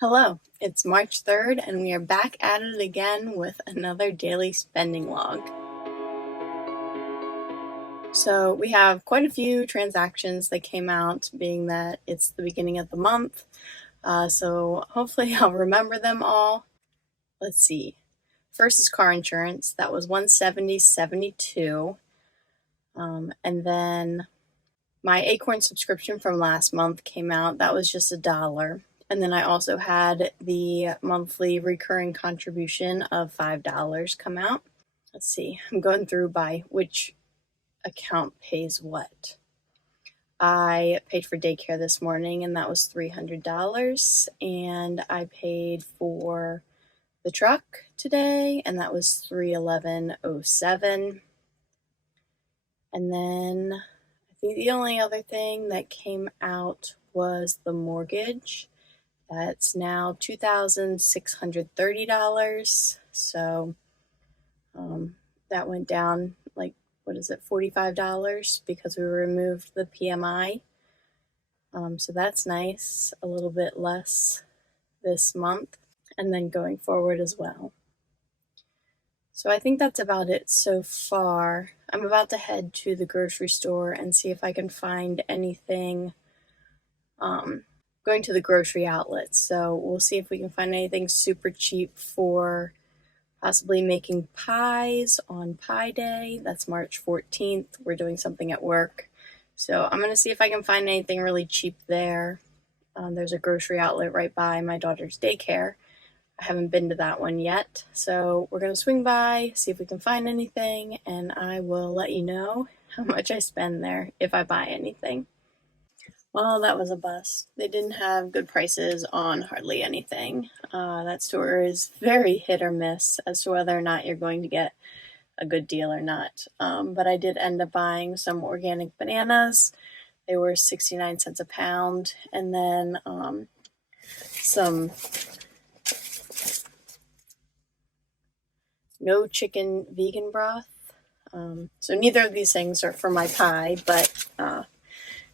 Hello, it's March 3rd, and we are back at it again with another daily spending log. So, we have quite a few transactions that came out, being that it's the beginning of the month. So, hopefully, I'll remember them all. Let's see. First is car insurance. That was $170.72. And then my Acorn subscription from last month came out. That was just $1. And then I also had the monthly recurring contribution of $5 come out. Let's see, I'm going through by which account pays what. I paid for daycare this morning, and that was $300. And I paid for the truck today, and that was $311.07. And then I think the only other thing that came out was the mortgage. That's now $2,630. So that went down like, $45 because we removed the PMI. So that's nice, a little bit less this month, and then going forward as well. So I think that's about it so far. I'm about to head to the grocery store and see if I can find anything going to the grocery outlet. So we'll see if we can find anything super cheap for possibly making pies on Pie Day. That's March 14th. We're doing something at work. So I'm going to see if I can find anything really cheap there. There's a grocery outlet right by my daughter's daycare. I haven't been to that one yet. So we're going to swing by, see if we can find anything, and I will let you know how much I spend there if I buy anything. Well, that was a bust. They didn't have good prices on hardly anything. That store is very hit or miss as to whether or not you're going to get a good deal or not. But I did end up buying some organic bananas. They were 69 cents a pound. And then some no chicken vegan broth. So neither of these things are for my pie, but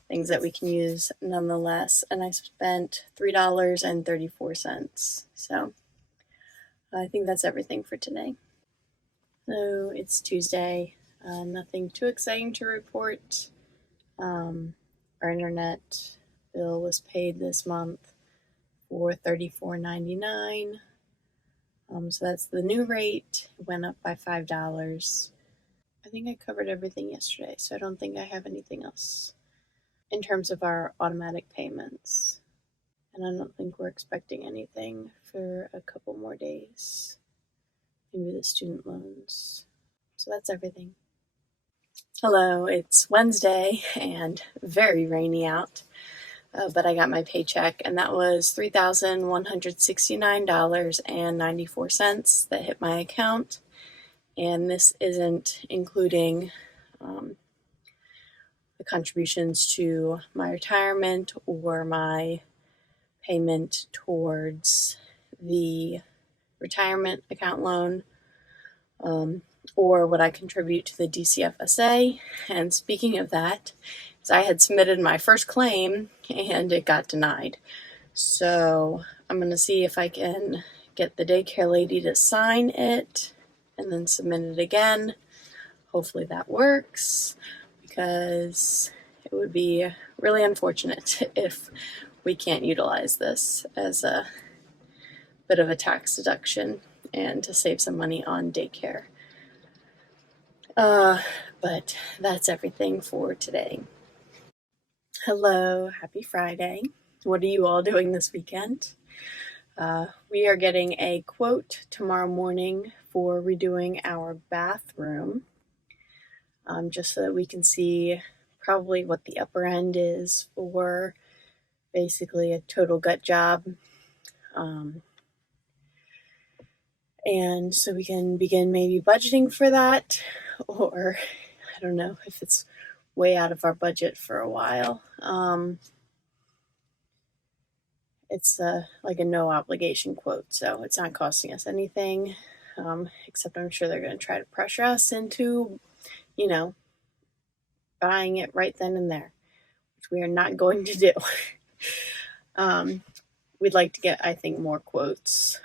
things that we can use nonetheless. And I spent $3.34. So I think that's everything for today. So it's Tuesday. Nothing too exciting to report. Our internet bill was paid this month for $34.99. So that's the new rate. It went up by $5. I think I covered everything yesterday, so I don't think I have anything else in terms of our automatic payments. And I don't think we're expecting anything for a couple more days. Maybe the student loans. So that's everything. Hello, it's Wednesday and very rainy out. But I got my paycheck, and that was $3,169.94 that hit my account. And this isn't including the contributions to my retirement or my payment towards the retirement account loan, or what I contribute to the DCFSA. And speaking of that, I had submitted my first claim and it got denied. So I'm going to see if I can get the daycare lady to sign it and then submit it again. Hopefully that works, because it would be really unfortunate if we can't utilize this as a bit of a tax deduction and to save some money on daycare. But that's everything for today. Hello, happy Friday. What are you all doing this weekend? We are getting a quote tomorrow morning for redoing our bathroom, just so that we can see probably what the upper end is for basically a total gut job. And so we can begin maybe budgeting for that, or I don't know if it's way out of our budget for a while. It's like a no obligation quote, so it's not costing us anything, except I'm sure they're going to try to pressure us into, buying it right then and there, which we are not going to do. we'd like to get, I think, more quotes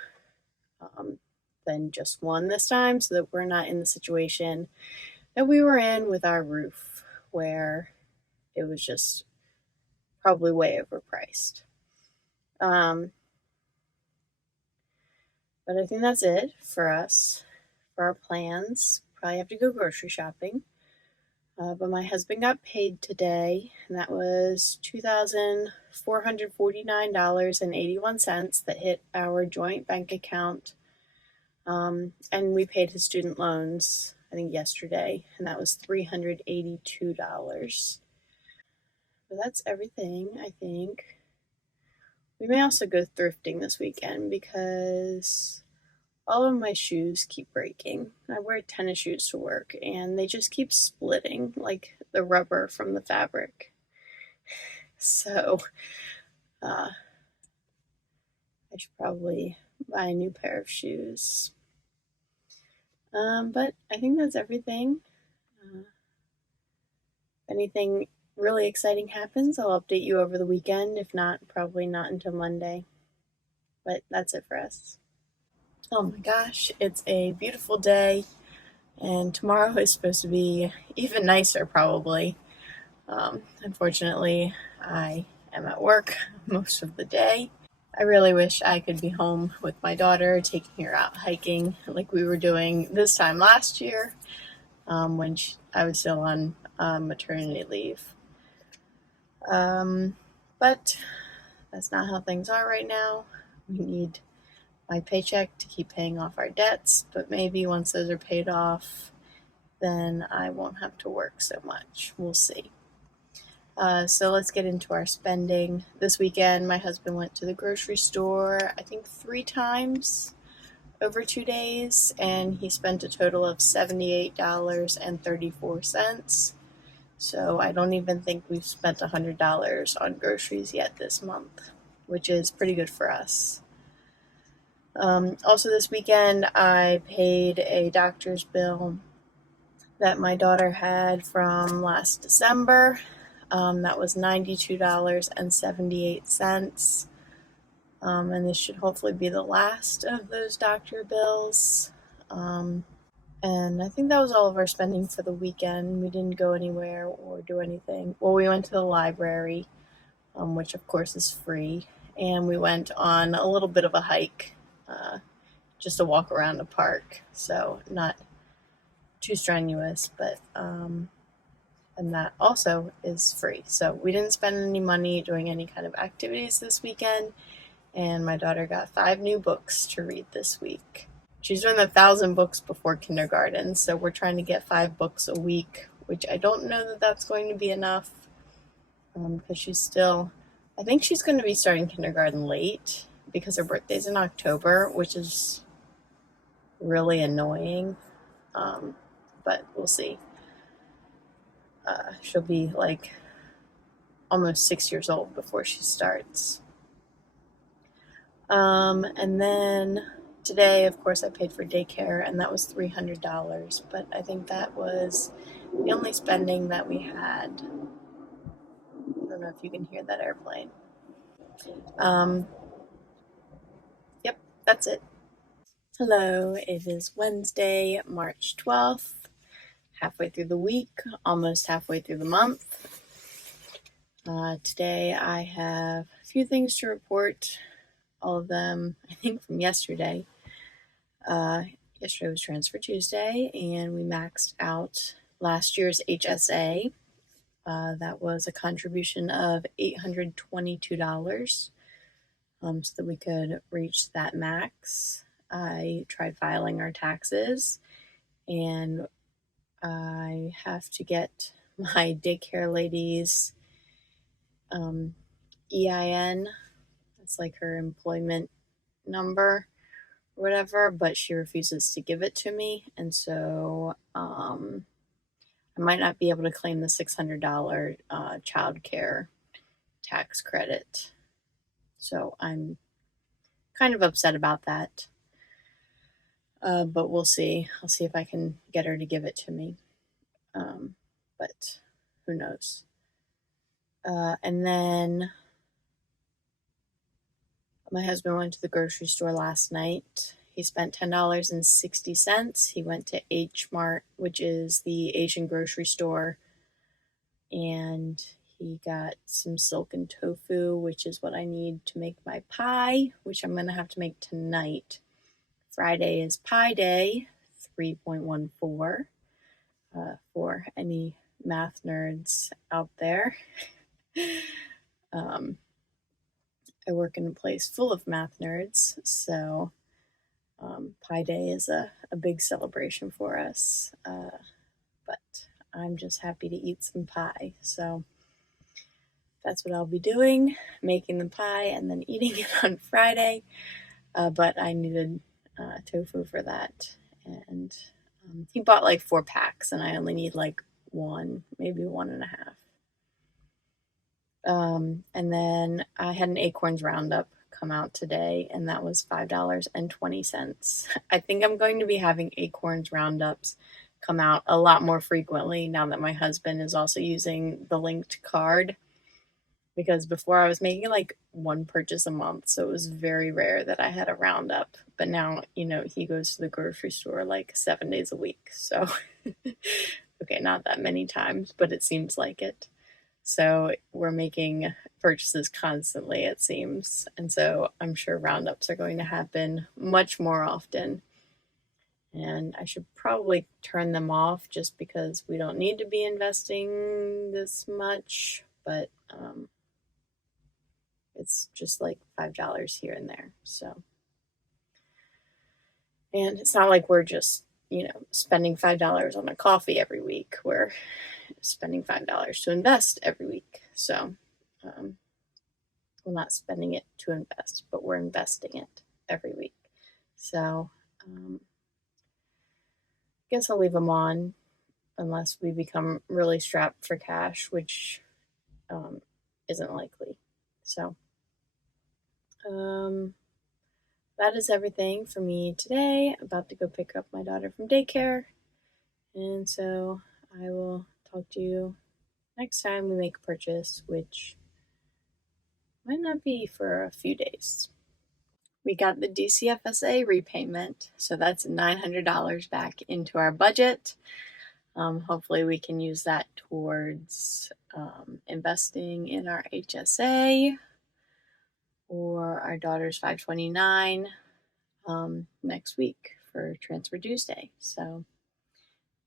um, than just one this time, so that we're not in the situation that we were in with our roof, where it was just probably way overpriced. Um, but I think that's it for us, for our plans. Probably have to go grocery shopping. But my husband got paid today, and that was $2,449.81 that hit our joint bank account. And we paid his student loans, I think, yesterday, and that was $382. But that's everything, I think. We may also go thrifting this weekend because all of my shoes keep breaking. I wear tennis shoes to work and they just keep splitting like the rubber from the fabric. So I should probably buy a new pair of shoes. But I think that's everything. If anything really exciting happens, I'll update you over the weekend. If not, probably not until Monday. But that's it for us. Oh my gosh, it's a beautiful day, and tomorrow is supposed to be even nicer, probably. Unfortunately, I am at work most of the day. I really wish I could be home with my daughter, taking her out hiking like we were doing this time last year when I was still on maternity leave. But that's not how things are right now. We need my paycheck to keep paying off our debts, but maybe once those are paid off, then I won't have to work so much. We'll see. So let's get into our spending. This weekend, my husband went to the grocery store, I think 3 times over 2 days, and he spent a total of $78.34. So I don't even think we've spent $100 on groceries yet this month, which is pretty good for us. Also, this weekend, I paid a doctor's bill that my daughter had from last December. That was $92.78. And this should hopefully be the last of those doctor bills. And I think that was all of our spending for the weekend. We didn't go anywhere or do anything. Well, we went to the library, which of course is free. And we went on a little bit of a hike, just to walk around the park. So not too strenuous, but and that also is free. So we didn't spend any money doing any kind of activities this weekend, and my daughter got 5 new books to read this week. She's doing 1,000 books before kindergarten, so we're trying to get 5 books a week, which I don't know that that's going to be enough because she's still, I think she's going to be starting kindergarten late because her birthday's in October, which is really annoying. But we'll see. She'll be like almost 6 years old before she starts. And then today, of course, I paid for daycare, and that was $300. But I think that was the only spending that we had. I don't know if you can hear that airplane. Yep, that's it. Hello, it is Wednesday, March 12th, halfway through the week, almost halfway through the month. Today I have a few things to report, all of them, I think, from yesterday. Yesterday was Transfer Tuesday, and we maxed out last year's HSA. That was a contribution of $822, so that we could reach that max. I tried filing our taxes, and I have to get my daycare lady's EIN. It's like her employment number or whatever, but she refuses to give it to me, and so I might not be able to claim the $600 child care tax credit. So I'm kind of upset about that. But we'll see. I'll see if I can get her to give it to me. But who knows? And then My husband went to the grocery store last night. He spent $10.60. He went to H Mart, which is the Asian grocery store, and he got some silken tofu, which is what I need to make my pie, which I'm going to have to make tonight. Friday is Pie Day, 3.14, for any math nerds out there. I work in a place full of math nerds, so Pie Day is a big celebration for us. But I'm just happy to eat some pie. So that's what I'll be doing, making the pie and then eating it on Friday. But I needed tofu for that. And he bought like 4 packs, and I only need like one, maybe 1.5. And then I had an Acorns Roundup come out today, and that was $5.20. I think I'm going to be having Acorns Roundups come out a lot more frequently now that my husband is also using the linked card, because before I was making like one purchase a month, so it was very rare that I had a roundup. But now, he goes to the grocery store like 7 days a week. So, okay, not that many times, but it seems like it. So we're making purchases constantly, it seems. And so I'm sure roundups are going to happen much more often. And I should probably turn them off just because we don't need to be investing this much. But it's just like $5 here and there. So, and it's not like we're just, spending $5 on a coffee every week. We're spending $5 to invest every week. So, we're not spending it to invest, but we're investing it every week. So, I guess I'll leave them on unless we become really strapped for cash, which isn't likely. So, that is everything for me today. About to go pick up my daughter from daycare. And so I will talk to you next time we make a purchase, which might not be for a few days. We got the DCFSA repayment, so that's $900 back into our budget. Hopefully we can use that towards investing in our HSA or our daughter's 529 next week for Transfer Tuesday. So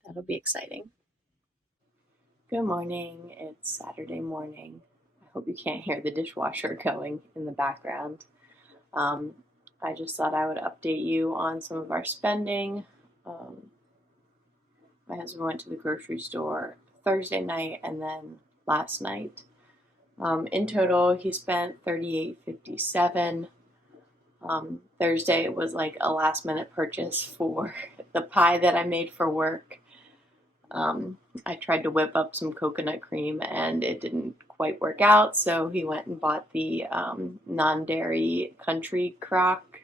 that'll be exciting. Good morning. It's Saturday morning. I hope you can't hear the dishwasher going in the background. I just thought I would update you on some of our spending. My husband went to the grocery store Thursday night and then last night. In total, he spent $38.57. Thursday it was like a last minute purchase for the pie that I made for work. I tried to whip up some coconut cream and it didn't quite work out, so he went and bought the non-dairy Country Crock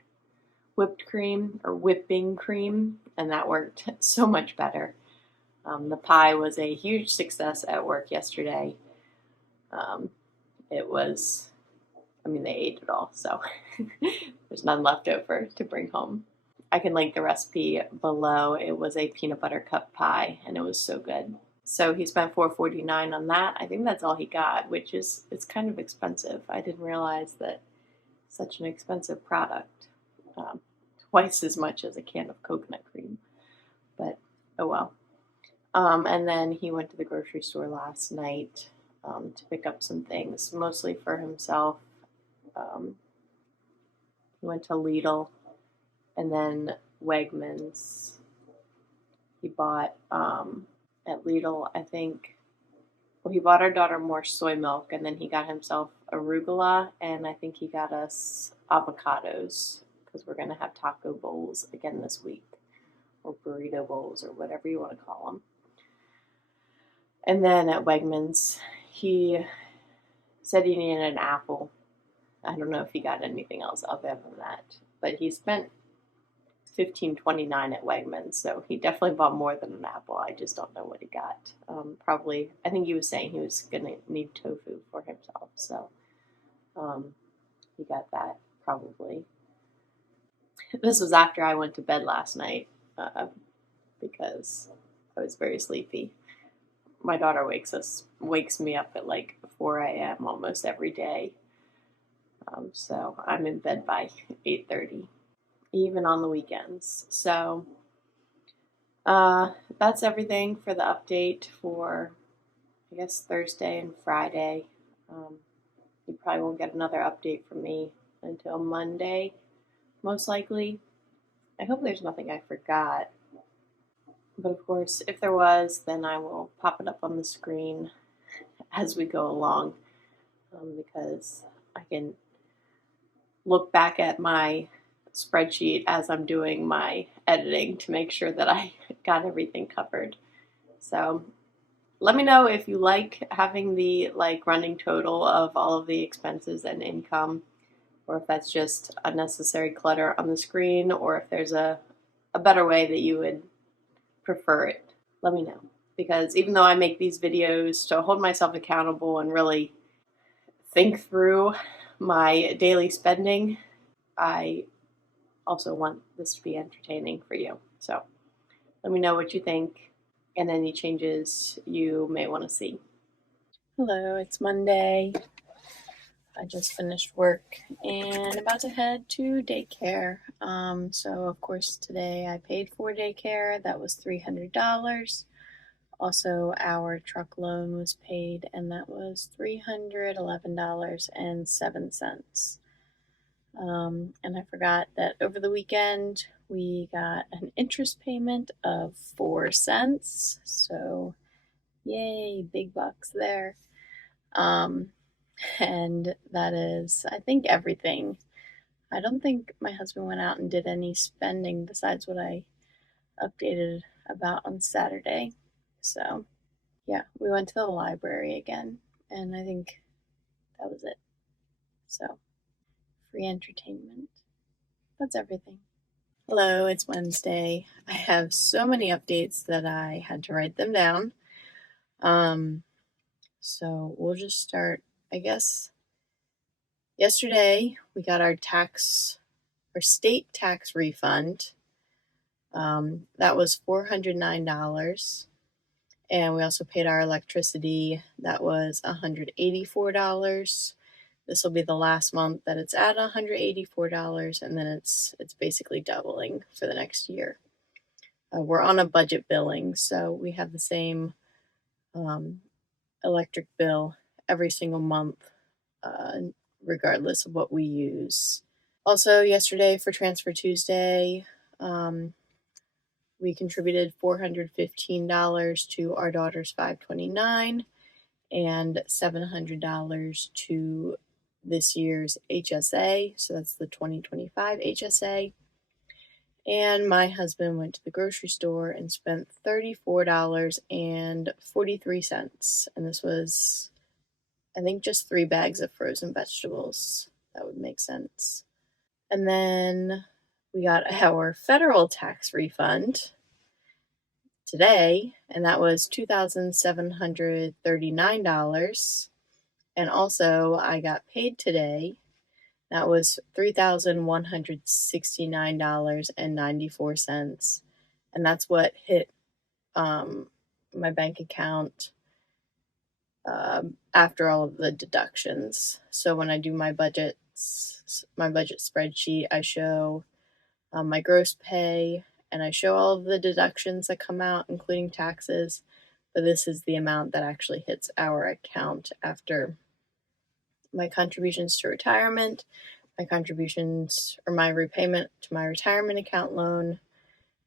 whipped cream or whipping cream, and that worked so much better. The pie was a huge success at work yesterday. It was, they ate it all, so there's none left over to bring home. I can link the recipe below. It was a peanut butter cup pie, and it was so good. So he spent $4.49 on that. I think that's all he got, which is, it's kind of expensive. I didn't realize that such an expensive product, twice as much as a can of coconut cream, but oh well. And then he went to the grocery store last night to pick up some things, mostly for himself. He went to Lidl and then Wegmans. He bought at Lidl, I think, he bought our daughter more soy milk, and then he got himself arugula, and I think he got us avocados because we're going to have taco bowls again this week, or burrito bowls, or whatever you want to call them. And then at Wegmans, he said he needed an apple. I don't know if he got anything else other than that, but he spent $15.29 at Wegmans, so he definitely bought more than an apple. I just don't know what he got. Probably, I think he was saying he was going to need tofu for himself, so he got that. probably. This was after I went to bed last night because I was very sleepy. My daughter wakes me up at like 4 a.m. almost every day. So I'm in bed by 8:30, even on the weekends. So that's everything for the update for, I guess, Thursday and Friday. You probably won't get another update from me until Monday, most likely. I hope there's nothing I forgot. But of course, if there was, then I will pop it up on the screen as we go along, because I can look back at my spreadsheet as I'm doing my editing to make sure that I got everything covered. So let me know if you like having the running total of all of the expenses and income, or if that's just unnecessary clutter on the screen, or if there's a better way that you would prefer it. Let me know, because even though I make these videos to hold myself accountable and really think through my daily spending, I also want this to be entertaining for you. So let me know what you think and any changes you may want to see. Hello, it's Monday. I just finished work and about to head to daycare. So of course today I paid for daycare. That was $300. Also, our truck loan was paid, and that was $311.07. And I forgot that over the weekend we got an interest payment of 4 cents. So, yay, big bucks there. And that is, I think, everything. I don't think my husband went out and did any spending besides what I updated about on Saturday. So, yeah, we went to the library again, and I think that was it. So, free entertainment. That's everything. Hello, it's Wednesday. I have so many updates that I had to write them down. So we'll just start, I guess. Yesterday, we got our state tax refund. That was $409. And we also paid our electricity. That was $184. This will be the last month that it's at $184, and then it's basically doubling for the next year. We're on a budget billing, so we have the same electric bill every single month, regardless of what we use. Also, yesterday for Transfer Tuesday, we contributed $415 to our daughter's 529 and $700 to this year's HSA. So that's the 2025 HSA. And my husband went to the grocery store and spent $34.43. And this was, I think, just 3 bags of frozen vegetables. That would make sense. And then we got our federal tax refund today, and that was $2,739. And also, I got paid today. That was $3,169.94. And that's what hit my bank account after all of the deductions. So when I do my budget spreadsheet, I show my gross pay, and I show all of the deductions that come out, including taxes. But this is the amount that actually hits our account after my contributions to retirement, my contributions or my repayment to my retirement account loan,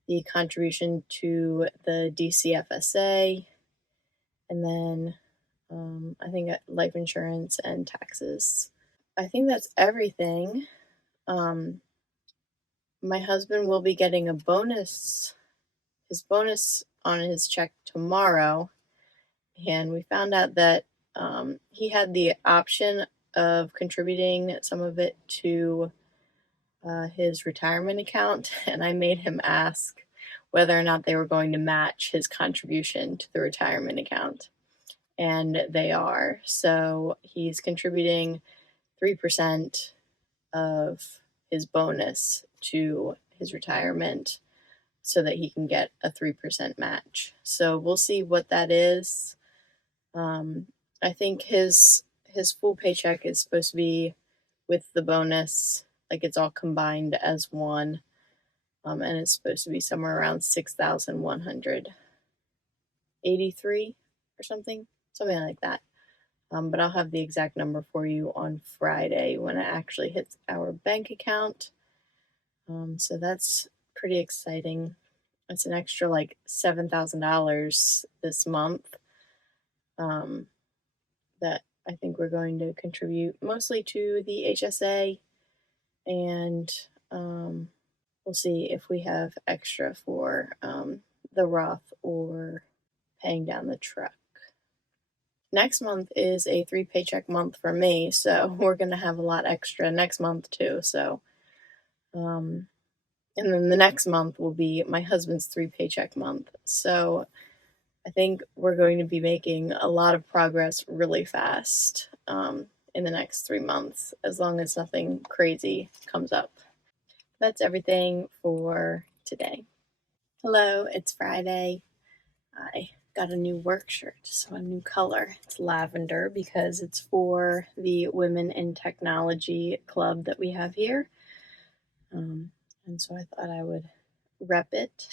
the contribution to the DCFSA, and then I think life insurance and taxes. I think that's everything. My husband will be getting his bonus on his check tomorrow, and we found out that he had the option of contributing some of it to his retirement account, and I made him ask whether or not they were going to match his contribution to the retirement account, and they are. So he's contributing 3% of his bonus to his retirement so that he can get a 3% match. So we'll see what that is. I think his full paycheck is supposed to be with the bonus, like it's all combined as one, and it's supposed to be somewhere around 6,183 or something like that. But I'll have the exact number for you on Friday when it actually hits our bank account. So that's pretty exciting. It's an extra like $7,000 this month that I think we're going to contribute mostly to the HSA, and we'll see if we have extra for the Roth or paying down the truck. Next month is a 3 paycheck month for me, so we're going to have a lot extra next month too. So, and then the next month will be my husband's 3 paycheck month. So I think we're going to be making a lot of progress really fast in the next 3 months, as long as nothing crazy comes up. That's everything for today. Hello, it's Friday. I got a new work shirt, so a new color. It's lavender because it's for the Women in Technology club that we have here. And so I thought I would rep it.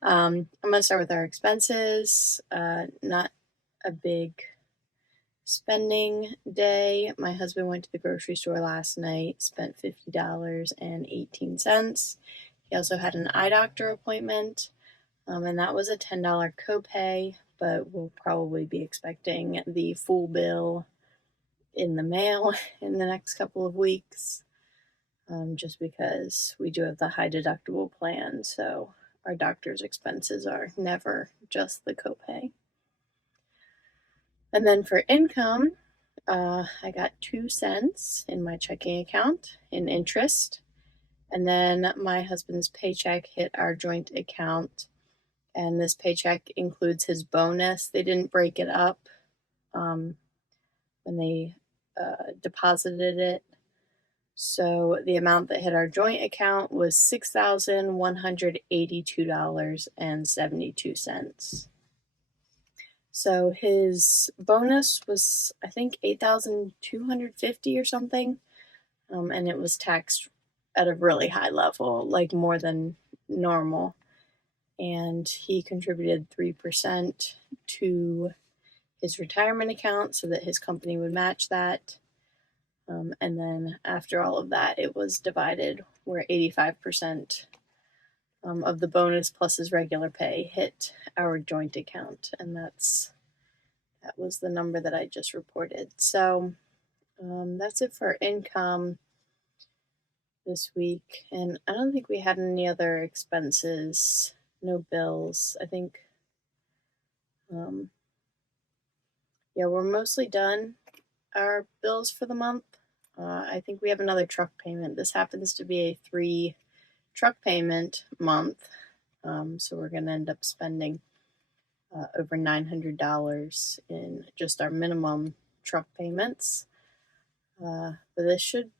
I'm going to start with our expenses. Not a big spending day. My husband went to the grocery store last night, spent $50.18. He also had an eye doctor appointment. And that was a $10 copay, but we'll probably be expecting the full bill in the mail in the next couple of weeks, just because we do have the high deductible plan, so our doctor's expenses are never just the copay. And then for income, I got 2 cents in my checking account in interest, and then my husband's paycheck hit our joint account. And this paycheck includes his bonus. They didn't break it up when they deposited it. So the amount that hit our joint account was $6,182.72. So his bonus was, I think, $8,250 or something. And it was taxed at a really high level, like more than normal. And he contributed 3% to his retirement account so that his company would match that. And then after all of that, it was divided where 85% of the bonus plus his regular pay hit our joint account. And that was the number that I just reported. So that's it for income this week. And I don't think we had any other expenses. No bills. I think, yeah, we're mostly done our bills for the month. I think we have another truck payment. This happens to be a 3 truck payment month. So we're going to end up spending over $900 in just our minimum truck payments. But this should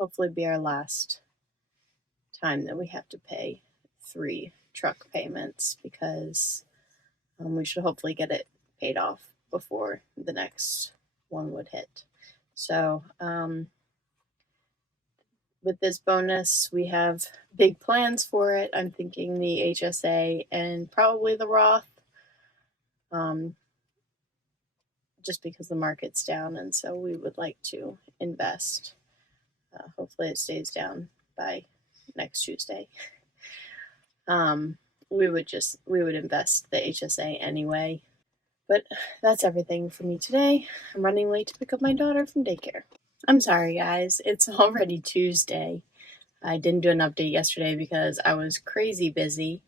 hopefully be our last time that we have to pay 3 truck payments, because we should hopefully get it paid off before the next one would hit. So with this bonus, we have big plans for it. I'm thinking the HSA and probably the Roth, just because the market's down, and so we would like to invest. Hopefully it stays down by next Tuesday. We would invest the HSA anyway. But that's everything for me today. I'm running late to pick up my daughter from daycare. I'm sorry, guys. It's already Tuesday. I didn't do an update yesterday because I was crazy busy.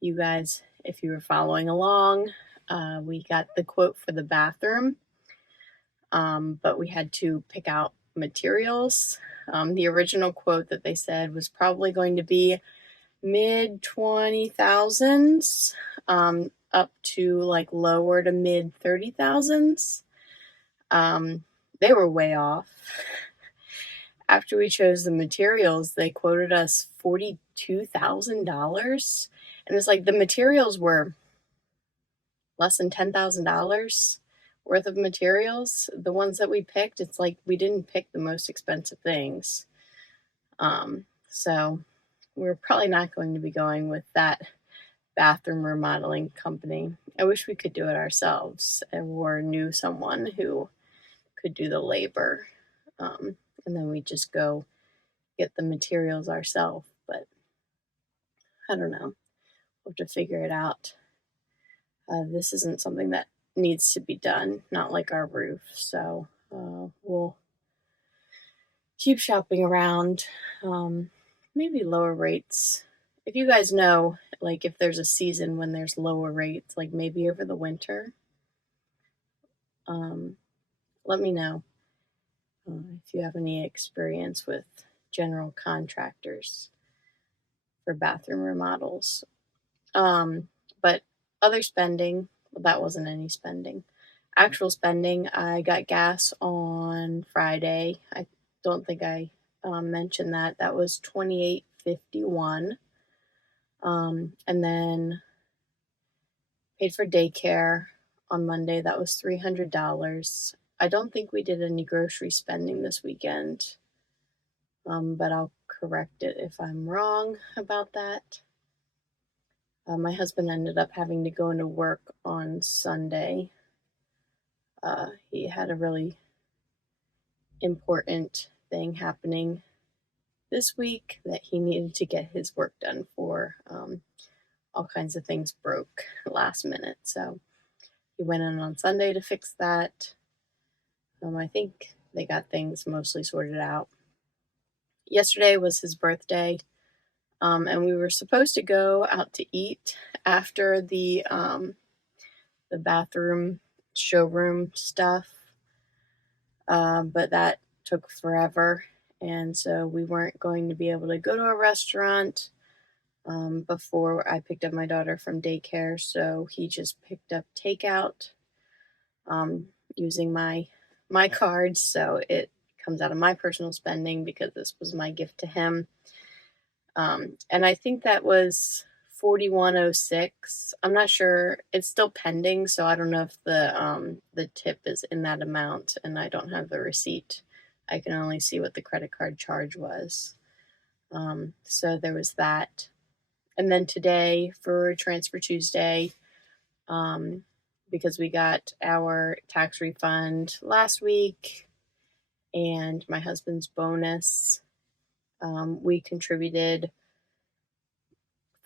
You guys, if you were following along, we got the quote for the bathroom, but we had to pick out materials. The original quote that they said was probably going to be mid 20,000s, up to like lower to mid 30,000s. they were way off. After we chose the materials, they quoted us $42,000. And it's like the materials were less than $10,000 worth of materials. The ones that we picked, it's like we didn't pick the most expensive things. So we're probably not going to be going with that bathroom remodeling company. I wish we could do it ourselves or knew someone who could do the labor. And then we just go get the materials ourselves. But I don't know. We'll have to figure it out. This isn't something that needs to be done, not like our roof. So we'll keep shopping around. Maybe lower rates. If you guys know, like if there's a season when there's lower rates, like maybe over the winter, let me know if you have any experience with general contractors for bathroom remodels. But other spending, well, that wasn't any spending. Actual spending, I got gas on Friday. I don't think I mentioned that. That was $28.51. And then paid for daycare on Monday. That was $300. I don't think we did any grocery spending this weekend, but I'll correct it if I'm wrong about that. My husband ended up having to go into work on Sunday. He had a really important thing happening this week that he needed to get his work done for. All kinds of things broke last minute. So he went in on Sunday to fix that. I think they got things mostly sorted out. Yesterday was his birthday, and we were supposed to go out to eat after the bathroom showroom stuff, but that took forever, and so we weren't going to be able to go to a restaurant before I picked up my daughter from daycare, so he just picked up takeout using my card, so it comes out of my personal spending because this was my gift to him. And I think that was $41.06. I'm not sure. It's still pending, so I don't know if the tip is in that amount, and I don't have the receipt. I can only see what the credit card charge was. So there was that. And then today for Transfer Tuesday, because we got our tax refund last week and my husband's bonus, we contributed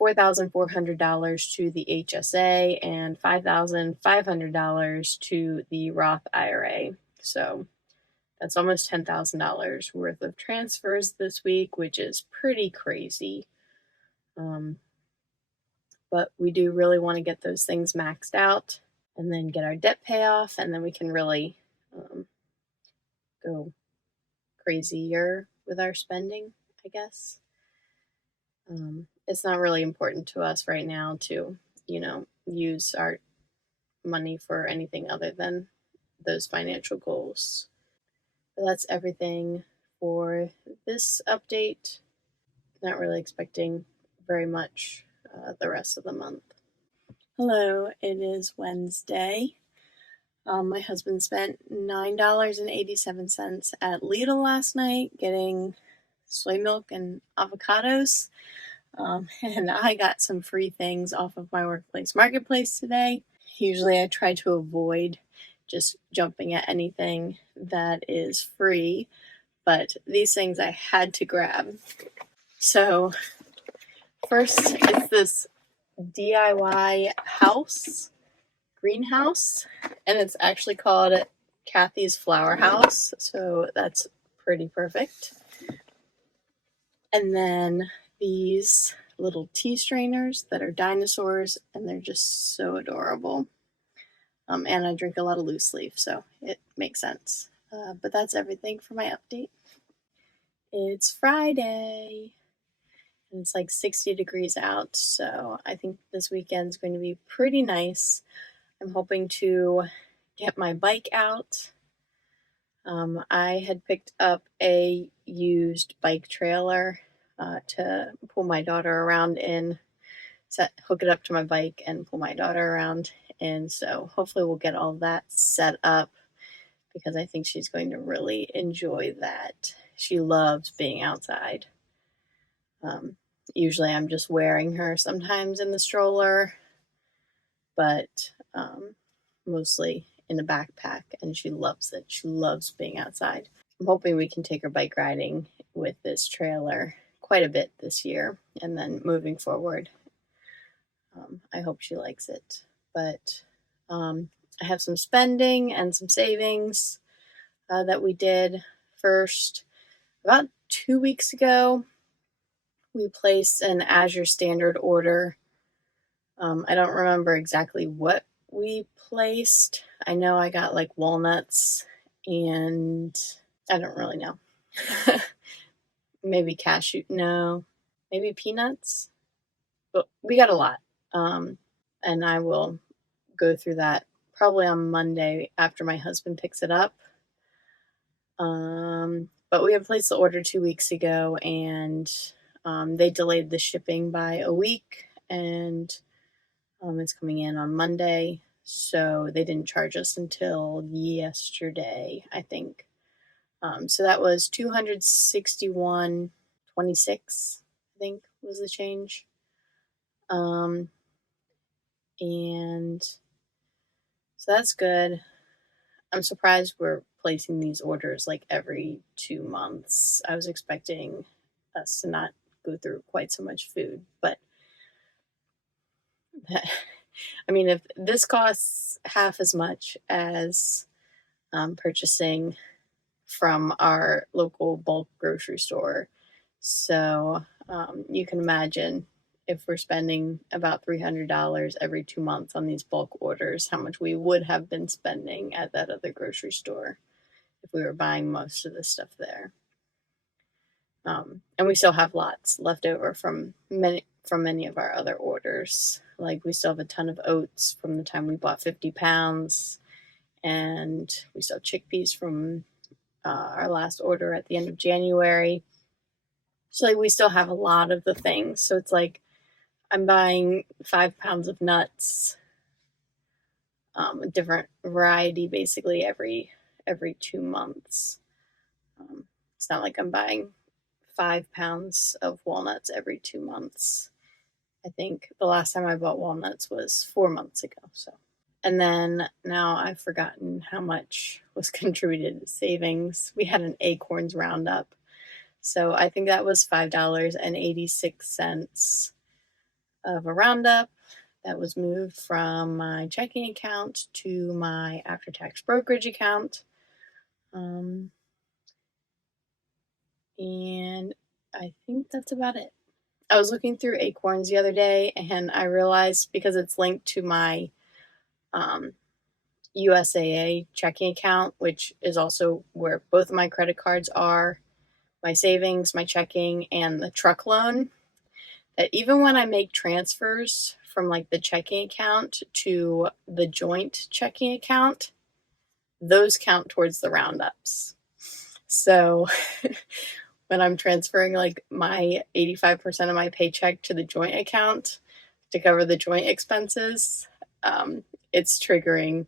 $4,400 to the HSA and $5,500 to the Roth IRA. So that's almost $10,000 worth of transfers this week, which is pretty crazy. But we do really want to get those things maxed out and then get our debt payoff, and then we can really go crazier with our spending, I guess. It's not really important to us right now to, use our money for anything other than those financial goals. But that's everything for this update. Not really expecting very much the rest of the month. Hello, it is Wednesday. My husband spent $9.87 at Lidl last night getting soy milk and avocados. And I got some free things off of my workplace marketplace today. Usually I try to avoid just jumping at anything that is free, but these things I had to grab. So first, it's this DIY greenhouse, and it's actually called Kathy's Flower House, so that's pretty perfect. And then these little tea strainers that are dinosaurs, and they're just so adorable. And I drink a lot of loose leaf, so it makes sense. But that's everything for my update. It's Friday, and it's like 60 degrees out, so I think this weekend's going to be pretty nice. I'm hoping to get my bike out. I had picked up a used bike trailer to pull my daughter around in, hook it up to my bike and pull my daughter around. And so hopefully we'll get all that set up because I think she's going to really enjoy that. She loves being outside. Um, Usually I'm just wearing her sometimes in the stroller, but mostly in a backpack, and she loves it. She loves being outside. I'm hoping we can take her bike riding with this trailer quite a bit this year, and then moving forward, I hope she likes it. But I have some spending and some savings that we did. First, about 2 weeks ago, we placed an Azure Standard order. I don't remember exactly what we placed. I know I got like walnuts and I don't really know. Maybe cashew. No, maybe peanuts. But we got a lot. And I will go through that probably on Monday after my husband picks it up. But we had placed the order 2 weeks ago, and they delayed the shipping by a week, and it's coming in on Monday. So they didn't charge us until yesterday, I think. So that was $261.26, I think was the change. And so that's good. I'm surprised we're placing these orders like every 2 months. I was expecting us to not go through quite so much food, but I mean, if this costs half as much as purchasing from our local bulk grocery store, so you can imagine if we're spending about $300 every 2 months on these bulk orders, how much we would have been spending at that other grocery store if we were buying most of the stuff there. And we still have lots left over from many of our other orders. Like we still have a ton of oats from the time we bought 50 pounds, and we still have chickpeas from our last order at the end of January. So like we still have a lot of the things. So it's like I'm buying 5 pounds of nuts, a different variety basically every 2 months. It's not like I'm buying 5 pounds of walnuts every 2 months. I think the last time I bought walnuts was 4 months ago. So, and then now I've forgotten how much was contributed to savings. We had an acorns roundup, so I think that was $5.86 of a roundup that was moved from my checking account to my after-tax brokerage account. And I think that's about it. I was looking through Acorns the other day, and I realized because it's linked to my USAA checking account, which is also where both of my credit cards are, my savings, my checking, and the truck loan, that even when I make transfers from like the checking account to the joint checking account, those count towards the roundups. So when I'm transferring like my 85% of my paycheck to the joint account to cover the joint expenses, it's triggering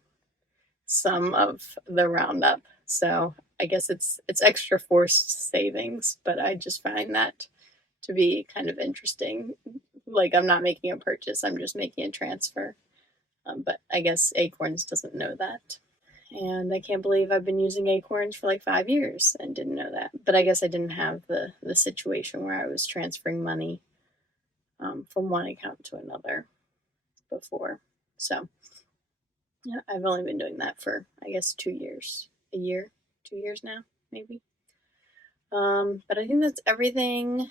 some of the roundup. So I guess it's extra forced savings, but I just find that to be kind of interesting. Like I'm not making a purchase, I'm just making a transfer. But I guess Acorns doesn't know that. And I can't believe I've been using Acorns for like 5 years and didn't know that. But I guess I didn't have the situation where I was transferring money from one account to another before. So yeah, I've only been doing that for, I guess, 2 years. A year, 2 years now, maybe. But I think that's everything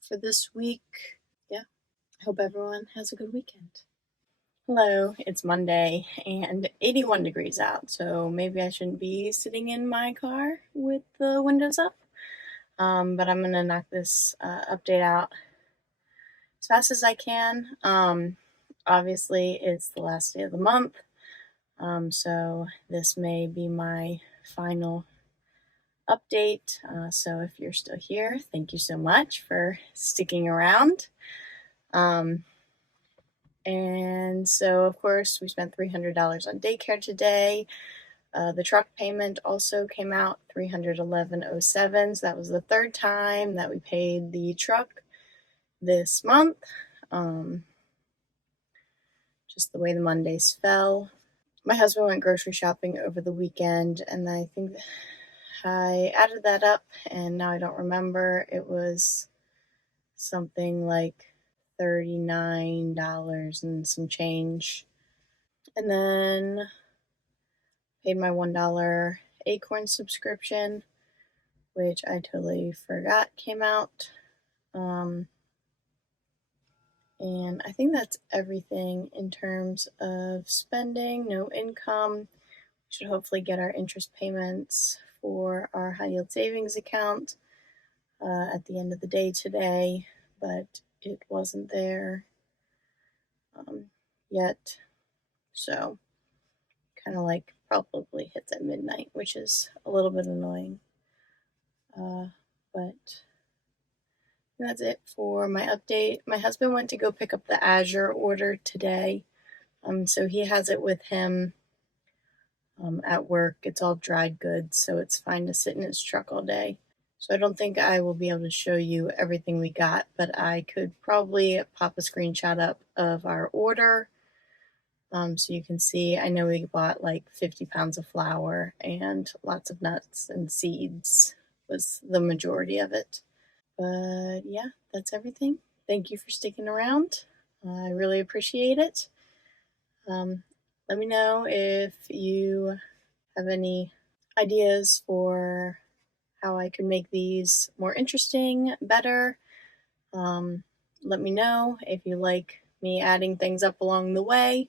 for this week. Yeah, I hope everyone has a good weekend. Hello, it's Monday and 81 degrees out, so maybe I shouldn't be sitting in my car with the windows up. But I'm gonna knock this update out as fast as I can. Obviously, it's the last day of the month, so this may be my final update. So if you're still here, thank you so much for sticking around. And so, of course, we spent $300 on daycare today. The truck payment also came out $311.07. So that was the third time that we paid the truck this month. Just the way the Mondays fell. My husband went grocery shopping over the weekend, and I think I added that up, and now I don't remember. It was something like $39 and some change. And then paid my $1 Acorn subscription, which I totally forgot came out. And I think that's everything in terms of spending, no income. We should hopefully get our interest payments for our high yield savings account at the end of the day today, but it wasn't there yet. So kind of like probably hits at midnight, which is a little bit annoying. But that's it for my update. My husband went to go pick up the Azure order today. So he has it with him at work. It's all dried goods, so it's fine to sit in his truck all day. So I don't think I will be able to show you everything we got, but I could probably pop a screenshot up of our order. So you can see, I know we bought like 50 pounds of flour and lots of nuts and seeds was the majority of it. But yeah, that's everything. Thank you for sticking around. I really appreciate it. Let me know if you have any ideas for how I can make these more interesting, better. Let me know if you like me adding things up along the way.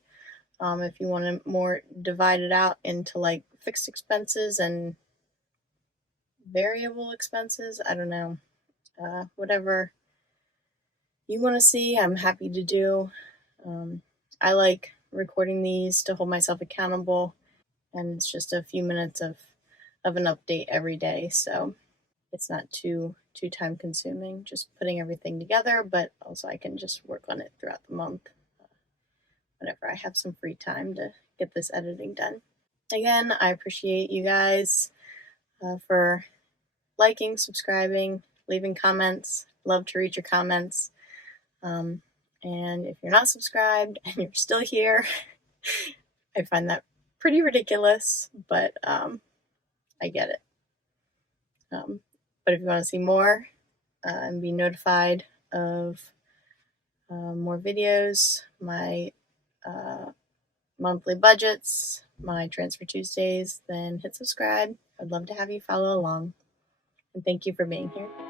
If you want to more divide it out into like fixed expenses and variable expenses, I don't know. Whatever you want to see, I'm happy to do. I like recording these to hold myself accountable, and it's just a few minutes of an update every day, so it's not too time consuming. Just putting everything together, but also I can just work on it throughout the month whenever I have some free time to get this editing done. Again, I appreciate you guys for liking, subscribing, leaving comments. Love to read your comments. And if you're not subscribed and you're still here, I find that pretty ridiculous, but I get it. But if you want to see more and be notified of more videos, my monthly budgets, my Transfer Tuesdays, then hit subscribe. I'd love to have you follow along. And thank you for being here.